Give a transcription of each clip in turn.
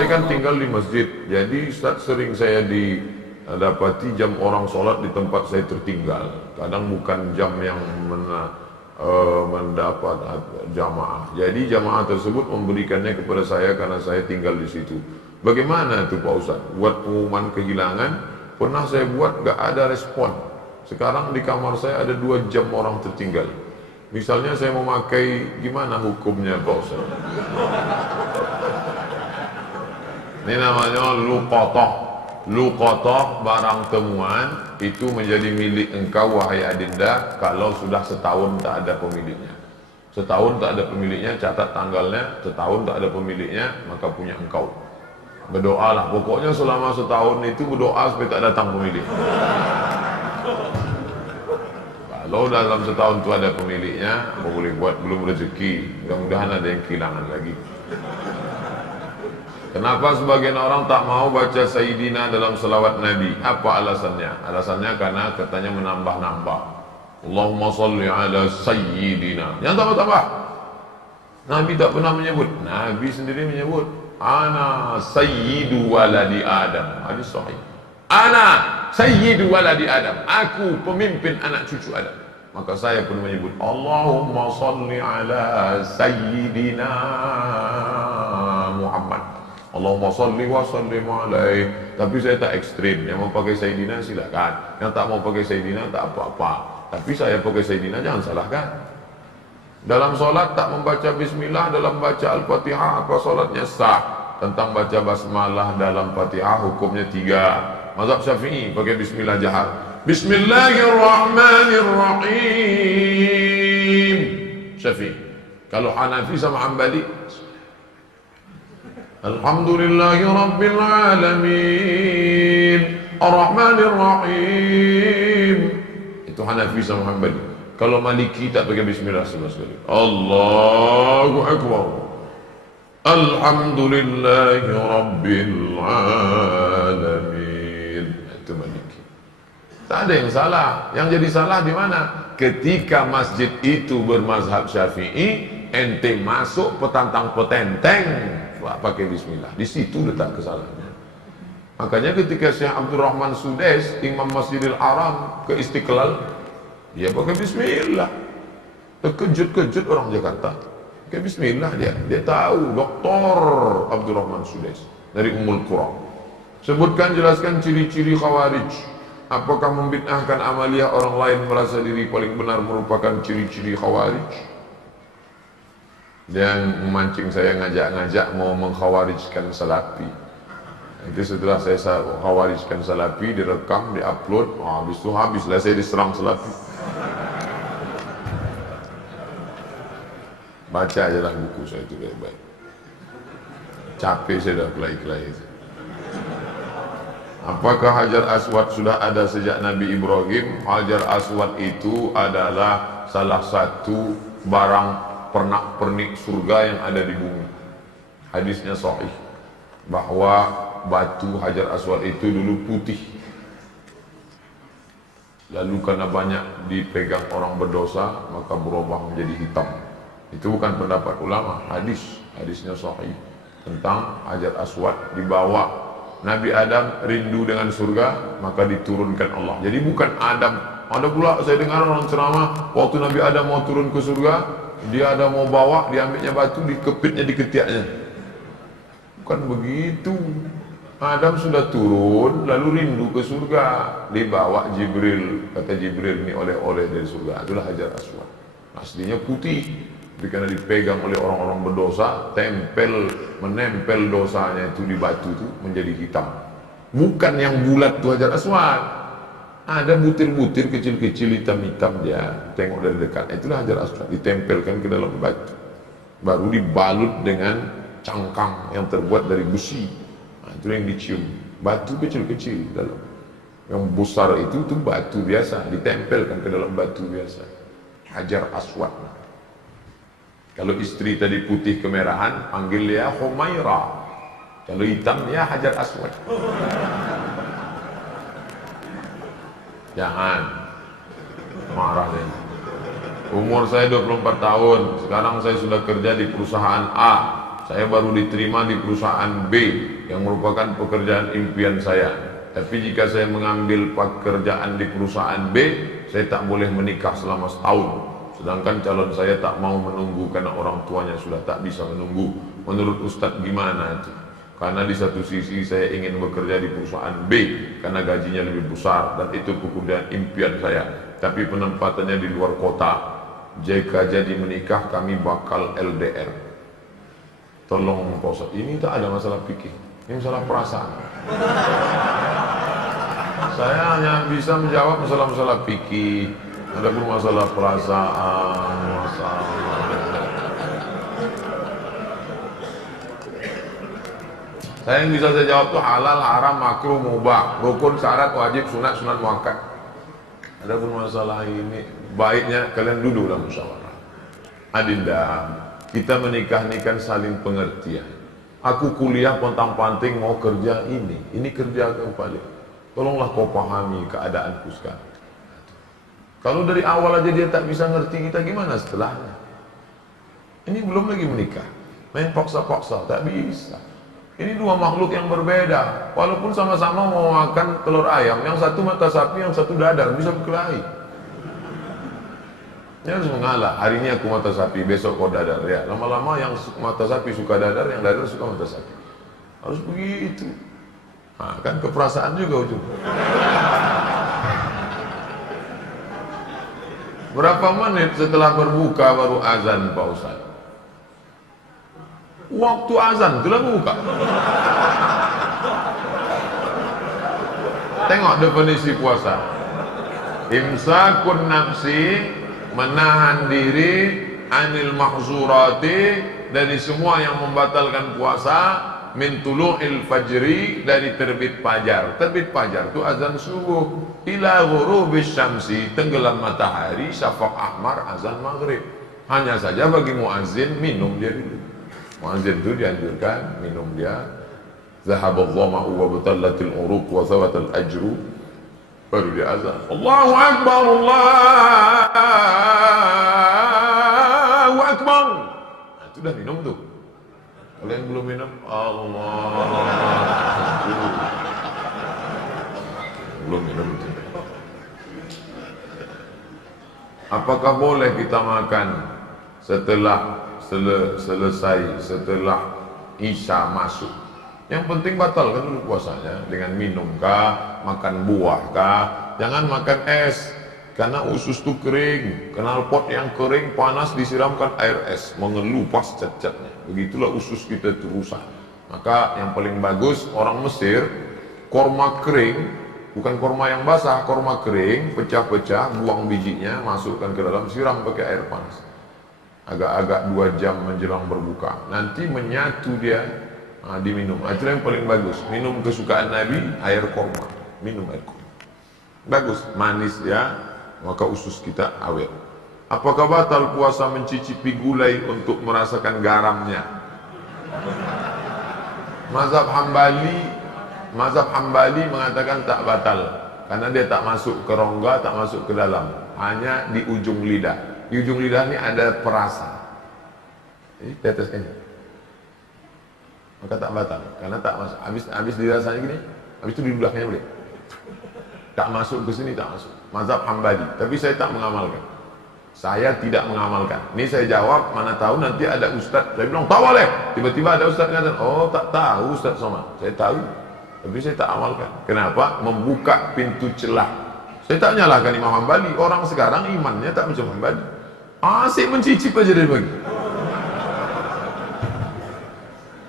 saya kan tinggal di masjid, jadi Ustaz sering saya didapati jam orang sholat di tempat saya tertinggal. Kadang bukan jam yang mendapat jamaah. Jadi jamaah tersebut memberikannya kepada saya karena saya tinggal di situ. Bagaimana itu Pak Ustaz? Buat pengumuman kehilangan, pernah saya buat gak ada respon. Sekarang di kamar saya ada 2 jam orang tertinggal. Misalnya saya memakai, gimana hukumnya Pak Ustaz? Ini namanya luqatah. Luqatah, barang temuan, itu menjadi milik engkau wahai adinda kalau sudah setahun tak ada pemiliknya. Setahun tak ada pemiliknya, catat tanggalnya. Setahun tak ada pemiliknya, maka punya engkau. Berdoalah, pokoknya selama setahun itu berdoa supaya tak datang pemilik. Kalau dalam setahun itu ada pemiliknya, apa boleh buat, belum rezeki. Mudah-mudahan ada yang kehilangan lagi. Kenapa sebagian orang tak mau baca Sayyidina dalam selawat Nabi? Apa alasannya? Alasannya karena katanya menambah-nambah. Allahumma salli ala Sayyidina. Yang tambah-tambah. Nabi tak pernah menyebut. Nabi sendiri menyebut. Ana Sayyidu waladi Adam. Hadis sahih. Ana Sayyidu waladi Adam. Aku pemimpin anak cucu Adam. Maka saya pun menyebut Allahumma salli ala Sayyidina Muhammad. Allahumma salli wa sallim alaih. Tapi saya tak ekstrim. Yang mau pakai Sayyidina silakan. Yang tak mau pakai Sayyidina tak apa-apa. Tapi saya pakai Sayyidina jangan salahkan. Dalam solat tak membaca bismillah dalam baca Al-Fatihah, apa solatnya sah? Tentang baca basmalah dalam Fatihah hukumnya 3. Mazhab Syafi'i pakai bismillah jahar. Bismillahirrahmanirrahim. Syafi'i. Kalau Hanafi sama Hambali, Alhamdulillahi Rabbil Alamin Ar-Rahmanir Rahim. Itu Hanafi sama Hanbali. Kalau Maliki tak pakai bismillah sama sekali. Allahu Akbar. Alhamdulillahi Rabbil Alamin. Itu Maliki. Tak ada yang salah. Yang jadi salah di mana? Ketika masjid itu bermazhab Syafi'i, ente masuk petantang petenteng pakai bismillah, di situ letak kesalahannya. Makanya ketika Syekh Abdul Rahman Sudes, Imam Masjidil Haram ke Istiqlal, dia pakai bismillah. Terkejut-kejut orang Jakarta. Pakai bismillah dia tahu. Dr. Abdul Rahman Sudes dari Ummul Qura. Sebutkan, jelaskan ciri-ciri Khawarij. Apakah membid'ahkan amaliyah orang lain merasa diri paling benar merupakan ciri-ciri Khawarij? Yang memancing saya ngajak-ngajak mau mengkhawarijkan Salafi. Itu setelah saya khawarijkan Salafi, direkam, diupload, habislah saya diserang Salafi. Baca aja lah buku saya itu baik-baik. Capek saya dah kelai-kelai. Apakah Hajar Aswad sudah ada sejak Nabi Ibrahim? Hajar Aswad itu adalah salah satu barang pernak-pernik surga yang ada di bumi. Hadisnya sahih bahwa batu Hajar Aswad itu dulu putih, lalu karena banyak dipegang orang berdosa maka berubah menjadi hitam. Itu bukan pendapat ulama, hadisnya sahih tentang Hajar Aswad. Dibawa Nabi Adam rindu dengan surga, maka diturunkan Allah. Jadi bukan Adam. Ada pula saya dengar orang ceramah, waktu Nabi Adam mau turun ke surga, dia ada mau bawa, diambilnya batu, dikepitnya di ketiaknya. Bukan begitu. Adam sudah turun, lalu rindu ke surga, dibawa Jibril. Kata Jibril, ini oleh-oleh dari surga. Itulah Hajar Aswad. Aslinya putih, tapi karena dipegang oleh orang-orang berdosa, menempel dosanya itu di batu itu menjadi hitam. Bukan yang bulat itu Hajar Aswad. Ada butir-butir kecil-kecil hitam-hitam dia. Tengok dari dekat. Itulah Hajar Aswad. Ditempelkan ke dalam batu. Baru dibalut dengan cangkang yang terbuat dari besi. Nah, itu yang dicium. Batu kecil-kecil dalam. Yang besar itu batu biasa. Ditempelkan ke dalam batu biasa. Hajar Aswad. Kalau istri tadi putih kemerahan, panggil dia Humaira. Kalau hitam ya Hajar Aswad. Jangan marah deh. Umur saya 24 tahun. Sekarang saya sudah kerja di perusahaan A. Saya baru diterima di perusahaan B yang merupakan pekerjaan impian saya. Tapi jika saya mengambil pekerjaan di perusahaan B, saya tak boleh menikah selama setahun. Sedangkan calon saya tak mau menunggu karena orang tuanya sudah tak bisa menunggu. Menurut Ustadz gimana itu? Karena di satu sisi saya ingin bekerja di perusahaan B karena gajinya lebih besar dan itu pekerjaan impian saya. Tapi penempatannya di luar kota. Jika jadi menikah kami bakal LDR. Tolong Pak Ustadz, ini tak ada masalah fikih, ini masalah perasaan. Saya hanya bisa menjawab masalah-masalah fikih. Adapun masalah perasaan, saya yang bisa saya jawab tuh halal, haram, makruh, mubah, rukun, syarat, wajib, sunat, sunat muakkad. Adapun masalah ini, baiknya kalian duduk dalam musyawarah. Adinda, kita menikah ini kan saling pengertian. Aku kuliah pontang-panting mau kerja ini kerja kau balik. Tolonglah kau pahami keadaanku sekarang. Kalau dari awal aja dia tak bisa ngerti kita, gimana setelahnya? Ini belum lagi menikah, main paksa-paksa, tak bisa. Ini dua makhluk yang berbeda. Walaupun sama-sama mau makan telur ayam, yang satu mata sapi, yang satu dadar, bisa berkelahi. Dia harus mengalah. Hari ini aku mata sapi, besok kau dadar. Ya, lama-lama yang mata sapi suka dadar, yang dadar suka mata sapi. Harus begitu. Nah, kan keperasaan juga ujung. Berapa menit setelah berbuka baru azan Pak Ustaz? Waktu azan sudah buka. Tengok definisi puasa. Imsakun nafsi, menahan diri anil mahzurati, dari semua yang membatalkan puasa. Min tulu'il fajri, dari terbit fajar. Terbit fajar itu azan subuh. Ila ghurubis syamsi, tenggelam matahari, syafaq ahmar, azan maghrib. Hanya saja bagi muazzin minum dia dulu. Muazzin itu dianjurkan minum dia. Zahabadh dhama'u wa batallatil uruq wa thawatal ajru, baru dia azan. Allahu akbar, Allahu akbar. Nah, itu dah minum tuh. Kalau yang belum minum, Allah, belum minum. Apakah boleh kita makan setelah selesai, setelah Isya masuk? Yang penting batalkan dulu puasanya dengan minum kah, makan buah kah, jangan makan es. Karena usus itu kering, knalpot yang kering panas disiramkan air es, mengelupas cat-catnya. Begitulah usus kita itu rusak. Maka yang paling bagus orang Mesir, korma kering, bukan korma yang basah, korma kering, pecah-pecah, buang bijinya, masukkan ke dalam, siram pakai air panas. Agak-agak 2 jam menjelang berbuka. Nanti menyatu dia, diminum. Itu yang paling bagus. Minum kesukaan Nabi, air korma. Minum air korma. Bagus, manis ya. Maka usus kita awet. Apakah batal puasa mencicipi gulai untuk merasakan garamnya? Mazhab Hambali mengatakan tak batal karena dia tak masuk ke rongga, tak masuk ke dalam, hanya di ujung lidah. Di ujung lidah ini ada perasa. Jadi teteskan. Maka tak batal karena tak masuk. Habis dirasanya gini, habis itu di ludahnya boleh. Tak masuk ke sini, tak masuk. Mazhab Hambali, tapi saya tak mengamalkan. Saya tidak mengamalkan. Ini saya jawab, mana tahu nanti ada ustaz. Saya bilang tak boleh. Tiba-tiba ada ustaz yang kata, oh tak tahu Ustaz Somad. Saya tahu, tapi saya tak amalkan. Kenapa? Membuka pintu celah. Saya tak nyalahkan Imam Hambali. Orang sekarang imannya tak macam Hambali. Asyik mencicip aja dari bagi.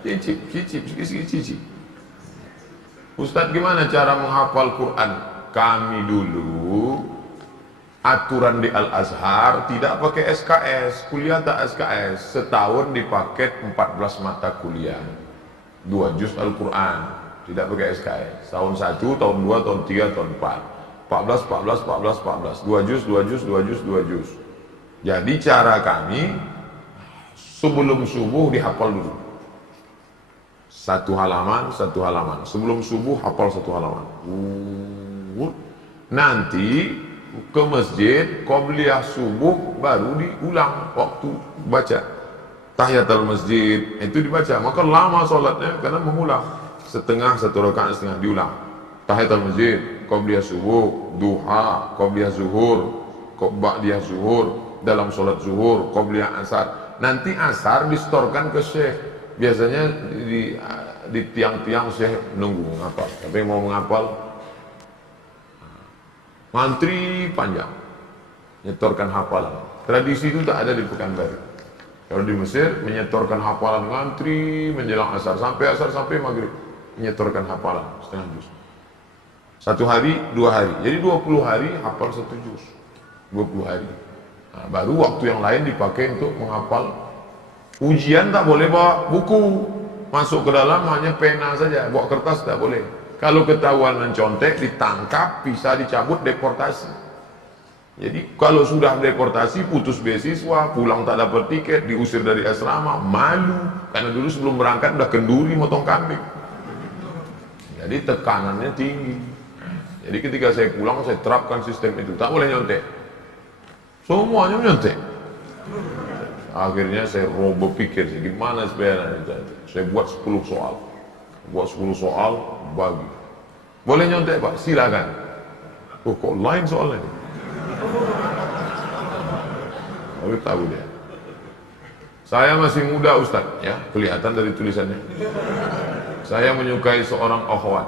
Cicip, sikit-sikit cicip. Ustaz, gimana cara menghafal Quran? Kami dulu aturan di Al-Azhar tidak pakai SKS, kuliah tak SKS, setahun dipaket 14 mata kuliah, 2 juz Al-Quran, tidak pakai SKS, tahun 1, tahun 2, tahun 3, tahun 4, 14, 2 juz. Jadi cara kami sebelum subuh dihafal dulu, satu halaman, sebelum subuh hafal 1 halaman. Nanti ke masjid, qobliyah subuh baru diulang waktu baca. tahiyatul masjid itu dibaca, maka lama sholatnya karena mengulang setengah, satu rakaat setengah diulang. Tahiyatul masjid, qabliyah subuh, duha, qabliyah zuhur, ba'diyah zuhur, dalam sholat zuhur, qabliyah asar. Nanti asar distorkan ke syekh. Biasanya di tiang-tiang syekh nunggu menghafal. Tapi yang mau menghafal ngantri panjang, nyetorkan hafalan. Tradisi itu tak ada di Pekanbaru. Kalau di Mesir menyetorkan hafalan ngantri menjelang asar sampai maghrib, menyetorkan hafalan setengah juz. Satu hari, 2 hari. Jadi 20 hari hafal 1 juz. 20 hari. Nah, baru waktu yang lain dipakai untuk menghafal. Ujian tak boleh bawa buku, masuk ke dalam hanya pena saja, bawa kertas tak boleh. Kalau ketahuan mencontek, ditangkap, bisa dicabut, deportasi. Jadi kalau sudah deportasi, putus beasiswa, pulang tak dapat tiket, diusir dari asrama, malu. Karena dulu sebelum berangkat udah kenduri motong kambing. Jadi tekanannya tinggi. Jadi ketika saya pulang, saya terapkan sistem itu, tak boleh nyontek. Semuanya menyontek. Akhirnya saya berpikir, gimana sebenarnya? Saya buat 10 soal. Buat 10 soal, bagi. Boleh nyontek Pak? Silakan. Oh kok lain soalnya? Tapi tahu dia. Saya masih muda Ustaz, ya kelihatan dari tulisannya. Saya menyukai seorang akhwat.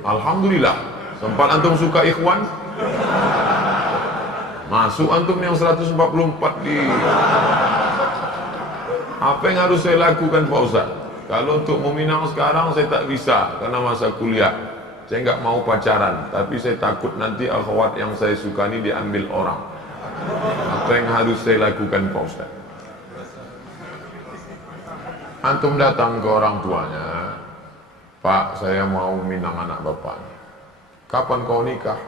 Alhamdulillah. Sempat antum suka ikhwan? Masuk antum yang 144 di. Apa yang harus saya lakukan Pak Ustaz? Kalau untuk meminang sekarang saya tak bisa karena masa kuliah. Saya nggak mau pacaran, tapi saya takut nanti akhwat yang saya suka ini diambil orang. Apa yang harus saya lakukan Pak Ustaz? Antum datang ke orang tuanya, Pak, saya mau minang anak bapak. Kapan kau nikah?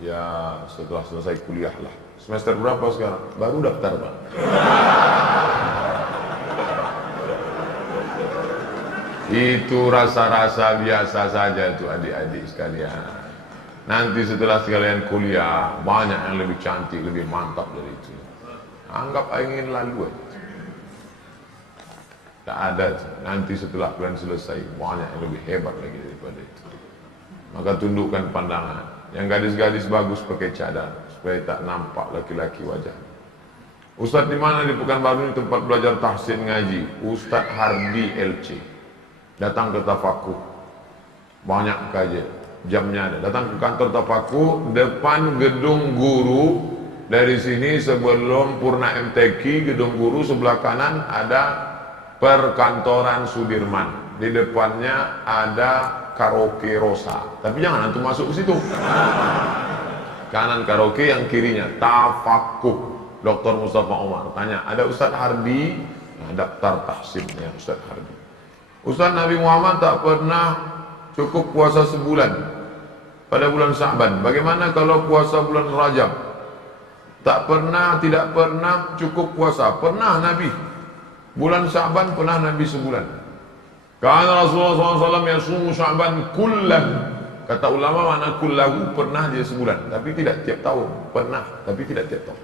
Ya setelah selesai kuliah lah. Semester berapa sekarang? Baru daftar Pak. Itu rasa-rasa biasa saja tuh adik-adik sekalian. Nanti setelah sekalian kuliah, banyak yang lebih cantik, lebih mantap dari itu. Anggap ingin lalu aja. Tak ada. Nanti setelah kalian selesai, banyak yang lebih hebat lagi daripada itu. Maka tundukkan pandangan. Yang gadis-gadis bagus pakai cadar supaya tak nampak laki-laki wajah. Ustaz di mana di Pekanbaru ini tempat belajar tahsin ngaji? Ustaz Hardi LC. Datang ke Tafakuh. Banyak kajian. Jamnya ada. Datang ke kantor Tafakuh depan gedung guru. Dari sini sebelum Purna MTQ, gedung guru sebelah kanan ada perkantoran Sudirman. Di depannya ada karaoke Rosa. Tapi jangan antum masuk ke situ. Kanan karaoke, yang kirinya Tafakuh. Dr. Mustafa Omar tanya, ada Ustaz Hardi? Nah, daftar tahsinnya Ustaz Hardi. Ustaz, Nabi Muhammad tak pernah cukup puasa sebulan pada bulan Sya'ban. Bagaimana kalau puasa bulan Rajab? Tak pernah, tidak pernah cukup puasa. Pernah Nabi. Bulan Sya'ban pernah Nabi sebulan. Karena Rasulullah SAW yasumu Sya'ban kullahu. Kata ulama makna kullahu, pernah dia sebulan. Tapi tidak tiap tahun. Pernah, tapi tidak tiap tahun.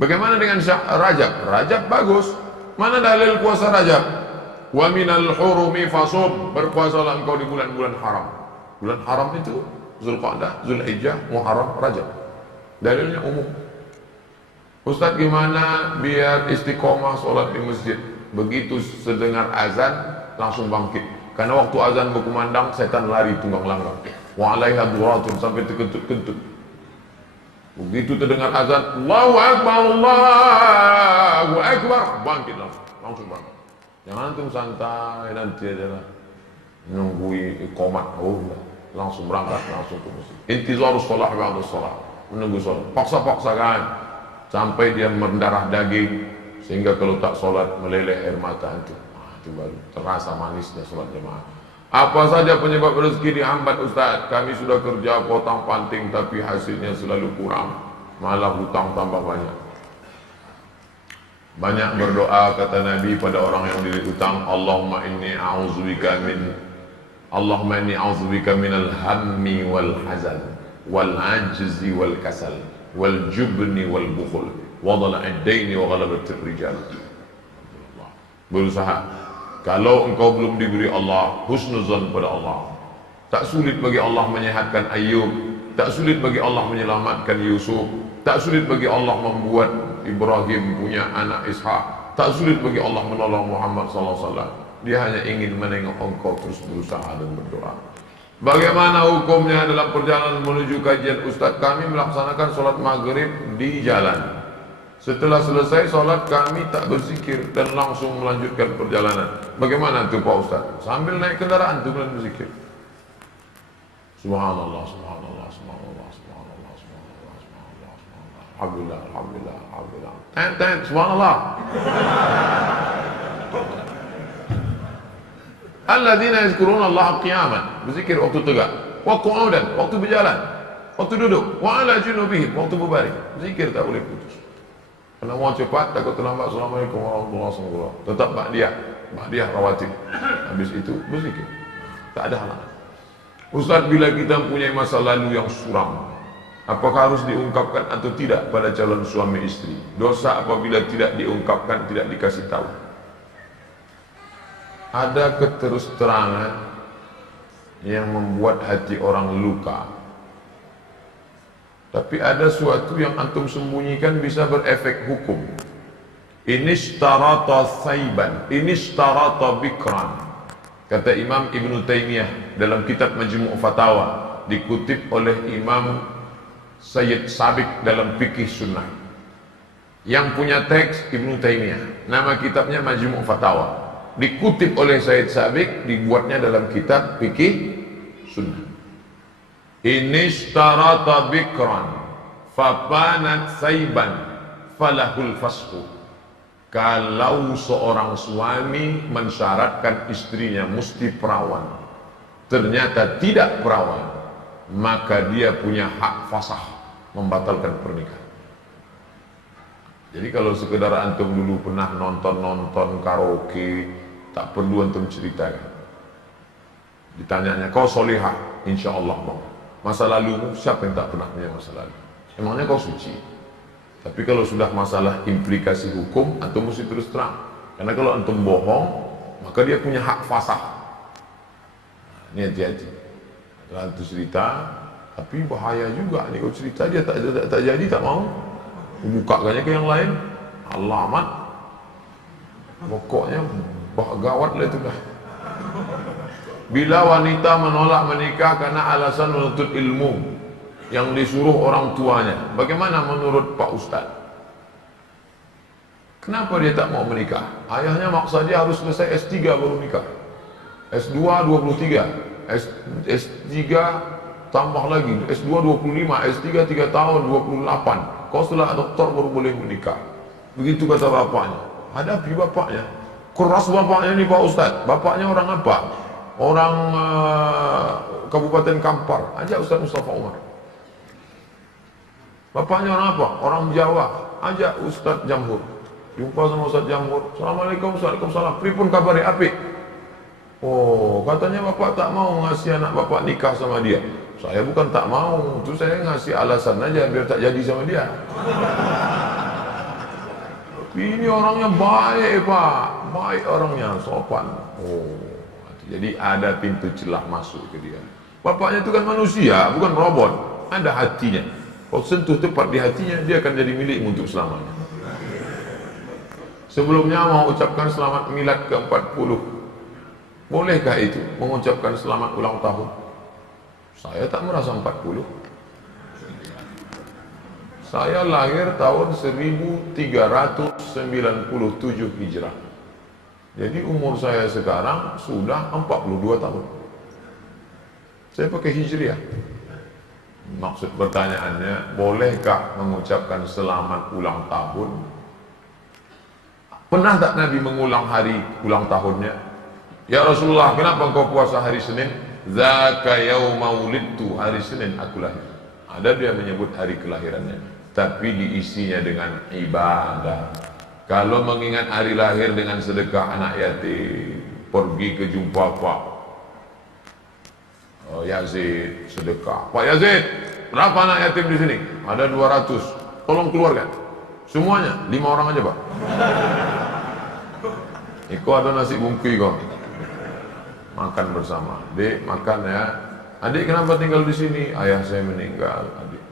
Bagaimana dengan Rajab? Rajab bagus. Mana dalil puasa Rajab? Wa minal hurumi fasum. Berpuasalah engkau di bulan-bulan haram. Bulan haram itu Zulqa'dah, Zulhijjah, Muharram, Rajab. Dalilnya umum. Ustaz, gimana biar istiqomah sholat di masjid? Begitu sedengar azan langsung bangkit. Karena waktu azan berkumandang setan lari tunggang langgang. Wa 'alaiha duratun, sampai terkentut-kentut. Begitu terdengar azan, Allahu Akbar, Allahu Akbar, bangkit langsung bangkit. Jangan antum santai nanti aja lah, nunggu iqamat, langsung berangkat, langsung ke masjid. Intizarus shalah ba'da shalah, menunggu sholat. Paksa-paksakan sampai dia mendarah daging, sehingga kalau tak sholat meleleh air mata itu. Itu baru terasa manisnya sholat jemaah. Apa saja penyebab rezeki dihambat Ustaz? Kami sudah kerja potong panting tapi hasilnya selalu kurang, malah hutang tambah banyak. Banyak berdoa kata Nabi pada orang yang dililit hutang, Allahumma inni a'udzubika minal hammi wal hazan wal ajzi wal kasal wal jubni wal bukhul wa dhala'id daini wa ghalabatir rijal. berusaha. Kalau engkau belum diberi Allah, husnuzan pada Allah. Tak sulit bagi Allah menyehatkan Ayub, tak sulit bagi Allah menyelamatkan Yusuf, tak sulit bagi Allah membuat Ibrahim punya anak Ishak, tak sulit bagi Allah menolong Muhammad SAW. Dia hanya ingin menengok engkau terus berusaha dan berdoa. Bagaimana hukumnya dalam perjalanan menuju kajian Ustadz? Kami melaksanakan sholat maghrib di jalan. Setelah selesai sholat kami tak berzikir dan langsung melanjutkan perjalanan. Bagaimana itu Pak Ustadz? Sambil naik kendaraan itu kalian berzikir. Subhanallah, subhanallah, subhanallah, subhanallah, subhanallah, subhanallah, subhanallah. Alhamdulillah, alhamdulillah, alhamdulillah. Ten, subhanallah. Alladzina yazkuruna Allah qiyaman, berzikir waktu tegak, wa qu'udan, waktu berjalan, waktu duduk, wa ala junubihim, waktu berbaring. Zikir tak boleh putus. Kalau mau cepat takut terlambat. Assalamualaikum warahmatullahi wabarakatuh. Tetap ba'diyah rawatib. Habis itu berzikir. Tak ada halangan. Ustaz, bila kita mempunyai masa lalu yang suram, apakah harus diungkapkan atau tidak pada calon suami istri? Dosa apabila tidak diungkapkan, tidak dikasih tahu. Ada keterus-terangan yang membuat hati orang luka. Tapi ada suatu yang antum sembunyikan bisa berefek hukum. Inishtarata thaiban, inishtarata bikran. Kata Imam Ibn Taymiyah dalam kitab Majmu' Fatawa, dikutip oleh Imam Sayyid Sabiq dalam Fikih Sunnah. Yang punya teks Ibn Taymiyah, nama kitabnya Majmu' Fatawa. Dikutip oleh Sayyid Sabiq, dibuatnya dalam kitab Fikih Sunnah. Inishtarata bikran fapanat thaiban falahul fasqu. Kalau seorang suami mensyaratkan istrinya mesti perawan, ternyata tidak perawan, maka dia punya hak fasah membatalkan pernikahan. Jadi kalau sekedar antum dulu pernah nonton karaoke, tak perlu antum ceritakan. Ditanyanya, kau solihah? Insya Allah bang. Masa lalumu, siapa yang tak pernah punya masa lalu? Emangnya kau suci? Tapi kalau sudah masalah implikasi hukum, antum mesti terus terang. Karena kalau antum bohong, maka dia punya hak fasah. Nah, ini hati-hati. Kalau antum cerita, tapi bahaya juga. Nih kalau cerita dia tak jadi, tak mau. Bukakannya ke yang lain, alamat. Pokoknya gawat lah itu dah. Bila wanita menolak menikah karena alasan menuntut ilmu yang disuruh orang tuanya, bagaimana menurut Pak Ustadz? Kenapa dia tak mau menikah? Ayahnya maksa dia harus selesai S3 baru nikah. S2 23, S3 tambah lagi, S2 25, S3 3 tahun 28. Kau setelah doktor baru boleh menikah. Begitu kata bapaknya. Hadapi bapaknya. Keras bapaknya nih Pak Ustadz. Bapaknya orang apa? Orang Kabupaten Kampar. Ajak Ustadz Mustafa Umar. Bapaknya orang apa? Orang Jawa. Ajak Ustadz Jamhur. Jumpa sama Ustadz Jamhur. Assalamualaikum, Waalaikumsalam. Pripun kabari apik? Oh, katanya bapak tak mau ngasih anak bapak nikah sama dia. Saya bukan tak mau, itu saya ngasih alasan aja biar tak jadi sama dia. Ini orangnya baik Pak, baik orangnya, sopan. Oh, jadi ada pintu celah masuk ke dia. Bapaknya itu kan manusia, bukan robot. Ada hatinya. Kalau sentuh tepat di hatinya, dia akan jadi milikmu untuk selamanya. Sebelumnya mau ucapkan selamat milad ke-40. Bolehkah itu mengucapkan selamat ulang tahun? Saya tak merasa 40. Saya lahir tahun 1397 Hijrah. Jadi umur saya sekarang sudah 42 tahun. Saya pakai Hijriah. Maksud pertanyaannya, bolehkah mengucapkan selamat ulang tahun? Pernah tak Nabi mengulang hari ulang tahunnya? Ya Rasulullah, kenapa engkau puasa hari Senin? Zaka yauma wulidtu, hari Senin aku lahir. Ada dia menyebut hari kelahirannya, tapi diisinya dengan ibadah. Kalau mengingat hari lahir dengan sedekah anak yatim, pergi ke jumpa Pak Yazid, sedekah. Pak Yazid, berapa anak yatim di sini? Ada 200. Tolong keluarkan. Semuanya, 5 orang aja Pak. Iko ada nasi bungkui kok. Makan bersama. Dek, makan ya. Adik kenapa tinggal di sini? Ayah saya meninggal. Adik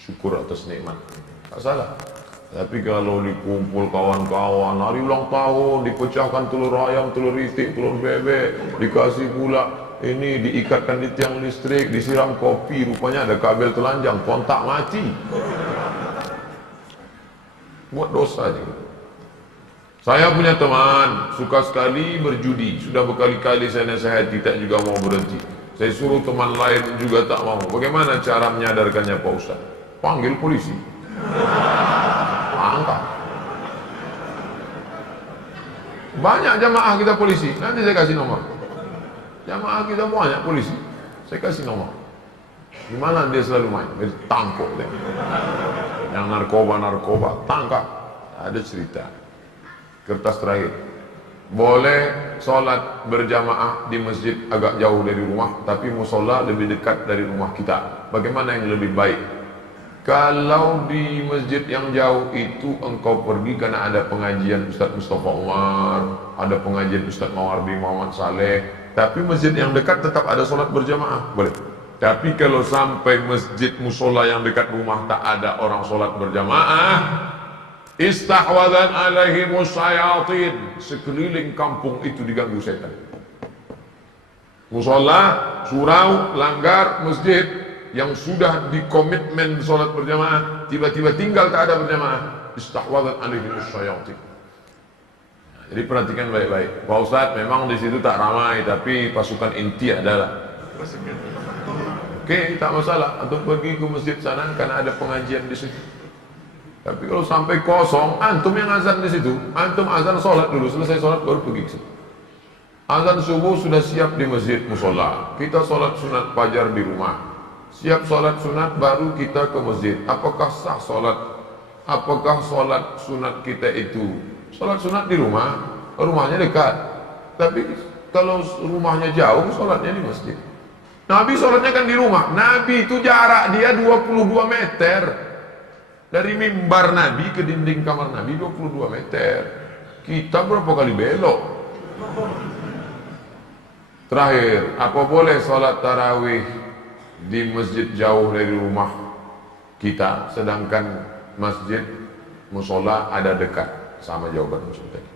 syukur atas nikmat. Tak salah. Tapi kalau dikumpul kawan-kawan, hari ulang tahun, dipecahkan telur ayam, telur itik, telur bebek, dikasih pula ini, diikatkan di tiang listrik, disiram kopi, rupanya ada kabel telanjang, kontak mati. Buat dosa juga. Saya punya teman, suka sekali berjudi. Sudah berkali-kali saya nasihati, tak juga mau berhenti. Saya suruh teman lain juga tak mau. Bagaimana cara menyadarkannya Pak Ustaz? Panggil polisi. Angkat. Banyak jamaah kita polisi. Nanti saya kasih nomor. Jamaah kita banyak polisi. Saya kasih nomor. Gimana dia selalu main? Dia tangkap dia. Yang narkoba, tangkap. Ada cerita. Kertas terakhir. Boleh sholat berjamaah di masjid agak jauh dari rumah, tapi musola lebih dekat dari rumah kita. Bagaimana yang lebih baik? Kalau di masjid yang jauh itu engkau pergi karena ada pengajian Ustaz Mustafa Umar, ada pengajian Ustaz Mawardi Muhammad Saleh, tapi masjid yang dekat tetap ada sholat berjamaah, boleh. Tapi kalau sampai masjid musola yang dekat rumah tak ada orang sholat berjamaah, istahwadan alaihimus syayatin, sekeliling kampung itu diganggu setan. Musola, surau, langgar, masjid yang sudah dikomitmen sholat berjamaah, tiba-tiba tinggal tak ada berjamaah, istahwadan alaihimus syayatin. Nah, jadi perhatikan baik-baik. Pak Ustadz, memang di situ tak ramai, tapi pasukan inti adalah. Oke, tak masalah. Atau pergi ke masjid sana karena ada pengajian di situ. Tapi kalau sampai kosong, antum yang azan di situ, antum azan sholat dulu, selesai sholat baru pergi ke situ. Azan subuh sudah siap di masjid musola. Kita sholat sunat fajar di rumah. Siap sholat sunat baru kita ke masjid. Apakah sah sholat? Apakah sholat sunat kita itu sholat sunat di rumah? Rumahnya dekat. Tapi kalau rumahnya jauh, sholatnya di masjid. Nabi sholatnya kan di rumah. Nabi itu jarak dia 22 meter. Dari mimbar Nabi ke dinding kamar Nabi 22 meter. Kita berapa kali belok? Terakhir, apa boleh sholat tarawih di masjid jauh dari rumah kita, sedangkan masjid musola ada dekat? Sama jawaban Ustaz tadi.